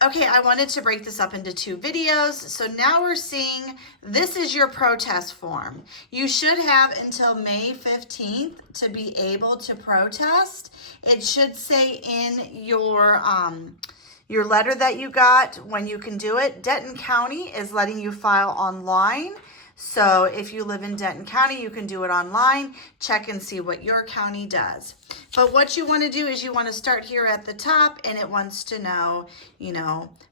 Okay, I wanted to break this up into two videos. So now we're seeing this is your protest form. You should have until May 15th to be able to protest. It should say in your letter that you got when you can do it. Denton County is letting you file online. So if you live in Denton County, you can do it online. Check and see what your county does. But what you want to do is you want to start here at the top, and it wants to know,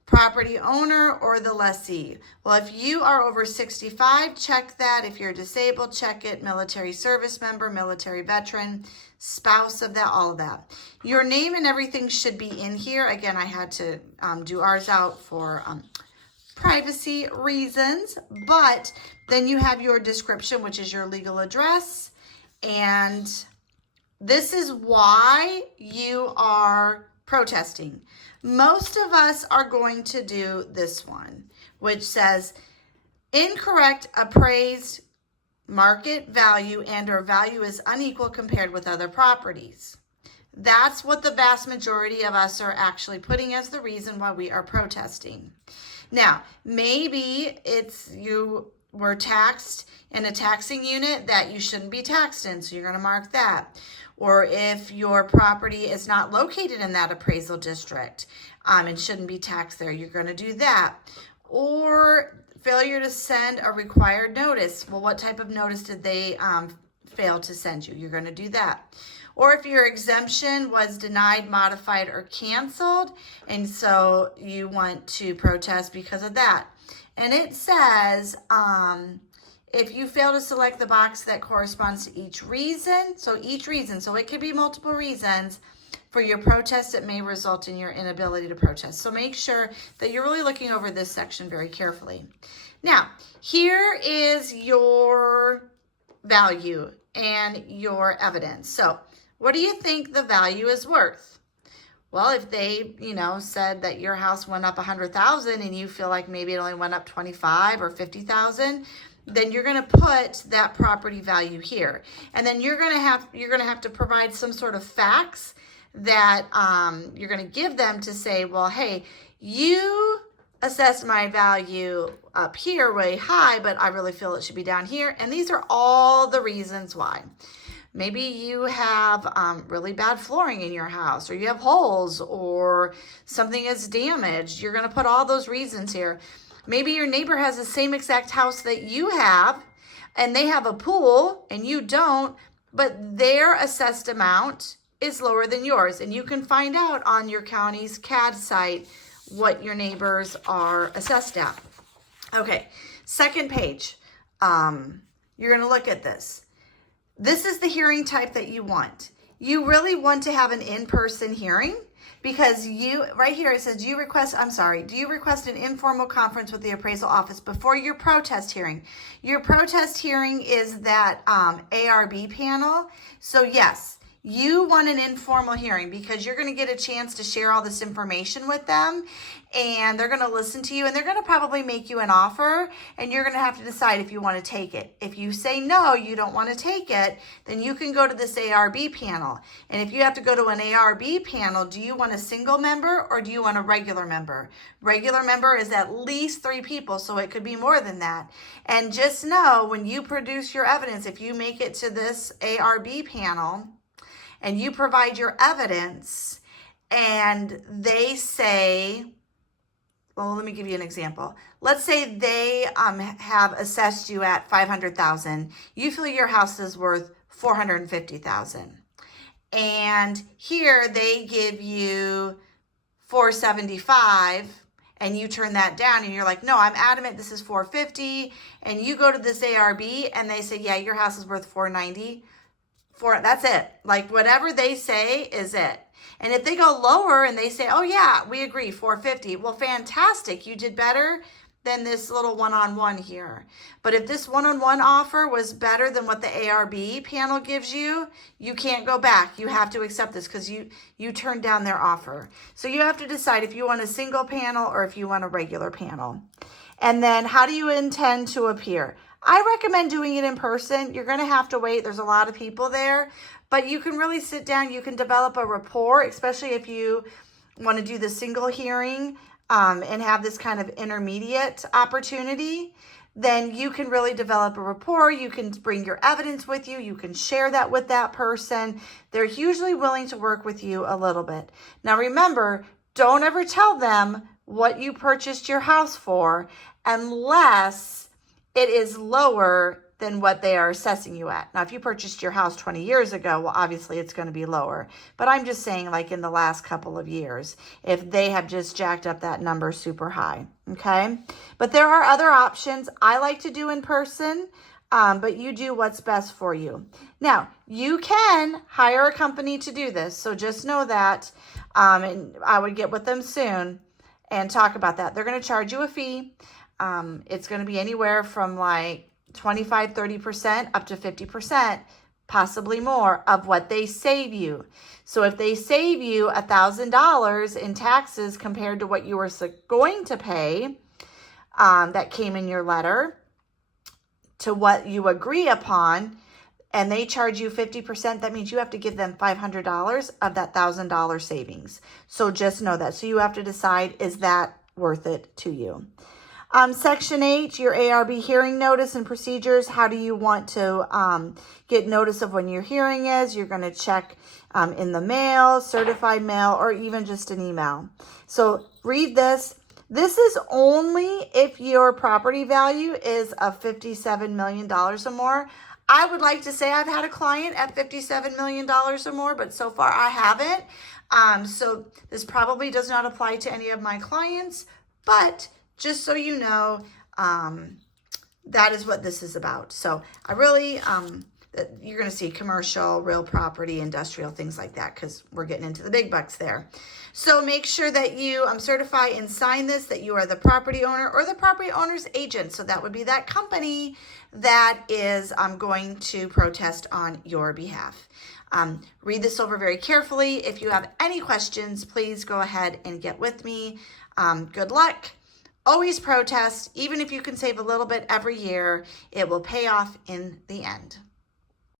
property owner or the lessee. Well, if you are over 65, check that. If you're disabled, check it. Military service member, military veteran, spouse of that, all of that. Your name and everything should be in here. Again, I had to do ours out for privacy reasons, but then you have your description, which is your legal address, and this is why you are protesting. Most of us are going to do this one, which says incorrect appraised market value and or value is unequal compared with other properties. That's what the vast majority of us are actually putting as the reason why we are protesting. Now, maybe it's you were taxed in a taxing unit that you shouldn't be taxed in, so you're going to mark that. Or if your property is not located in that appraisal district and shouldn't be taxed there, you're going to do that. Or failure to send a required notice. Well, what type of notice did they fail to send you? You're going to do that. Or if your exemption was denied, modified, or canceled, and so you want to protest because of that. And it says, if you fail to select the box that corresponds to each reason, so it could be multiple reasons for your protest, it may result in your inability to protest. So make sure that you're really looking over this section very carefully. Now, here is your value and your evidence. So what do you think the value is worth? Well, if they, said that your house went up 100,000 and you feel like maybe it only went up 25 or 50,000, then you're going to put that property value here. And then you're going to have to provide some sort of facts that you're going to give them to say, well, hey, you assessed my value up here way high, but I really feel it should be down here. And these are all the reasons why. Maybe you have really bad flooring in your house, or you have holes, or something is damaged. You're going to put all those reasons here. Maybe your neighbor has the same exact house that you have, and they have a pool, and you don't, but their assessed amount is lower than yours. And you can find out on your county's CAD site what your neighbors are assessed at. Okay, second page. You're going to look at this. This is the hearing type that you want. You really want to have an in-person hearing because right here it says, do you request an informal conference with the appraisal office before your protest hearing? Your protest hearing is that ARB panel. So yes, you want an informal hearing because you're going to get a chance to share all this information with them, and they're going to listen to you, and they're going to probably make you an offer, and you're going to have to decide if you want to take it. If you say no, you don't want to take it, then you can go to this ARB panel. And if you have to go to an ARB panel, do you want a single member or do you want a regular member? Regular member is at least 3 people, so it could be more than that. And just know when you produce your evidence, if you make it to this ARB panel, and you provide your evidence and they say, well, let me give you an example. Let's say they have assessed you at $500,000. You feel your house is worth $450,000. And here they give you $475,000 and you turn that down and you're like, no, I'm adamant this is $450,000. And you go to this ARB and they say, yeah, your house is worth $490,000. That's it. Like whatever they say is it. And if they go lower and they say, oh yeah, we agree, $450,000. Well, fantastic. You did better than this little one-on-one here. But if this one-on-one offer was better than what the ARB panel gives you, you can't go back. You have to accept this because you turned down their offer. So you have to decide if you want a single panel or if you want a regular panel. And then how do you intend to appear? I recommend doing it in person. You're going to have to wait. There's a lot of people there, but you can really sit down. You can develop a rapport, especially if you want to do the single hearing and have this kind of intermediate opportunity, then you can really develop a rapport. You can bring your evidence with you. You can share that with that person. They're usually willing to work with you a little bit. Now remember, don't ever tell them what you purchased your house for unless it is lower than what they are assessing you at. Now, if you purchased your house 20 years ago, well, obviously it's going to be lower. But I'm just saying, like in the last couple of years, if they have just jacked up that number super high, okay? But there are other options. I like to do in person, but you do what's best for you. Now, you can hire a company to do this, so just know that, and I would get with them soon and talk about that. They're going to charge you a fee. It's going to be anywhere from like 25, 30% up to 50%, possibly more, of what they save you. So if they save you $1,000 in taxes compared to what you were going to pay, that came in your letter, to what you agree upon, and they charge you 50%, that means you have to give them $500 of that $1,000 savings. So just know that. So you have to decide, is that worth it to you? Section 8, your ARB hearing notice and procedures. How do you want to get notice of when your hearing is? You're going to check in the mail, certified mail, or even just an email. So read this. This is only if your property value is of $57 million or more. I would like to say I've had a client at $57 million or more, but so far I haven't. So this probably does not apply to any of my clients, but just so you know, that is what this is about. So I really, you're going to see commercial, real property, industrial, things like that, because we're getting into the big bucks there. So make sure that you certify and sign this, that you are the property owner or the property owner's agent. So that would be that company that is going to protest on your behalf. Read this over very carefully. If you have any questions, please go ahead and get with me. Good luck. Always protest. Even if you can save a little bit every year, it will pay off in the end.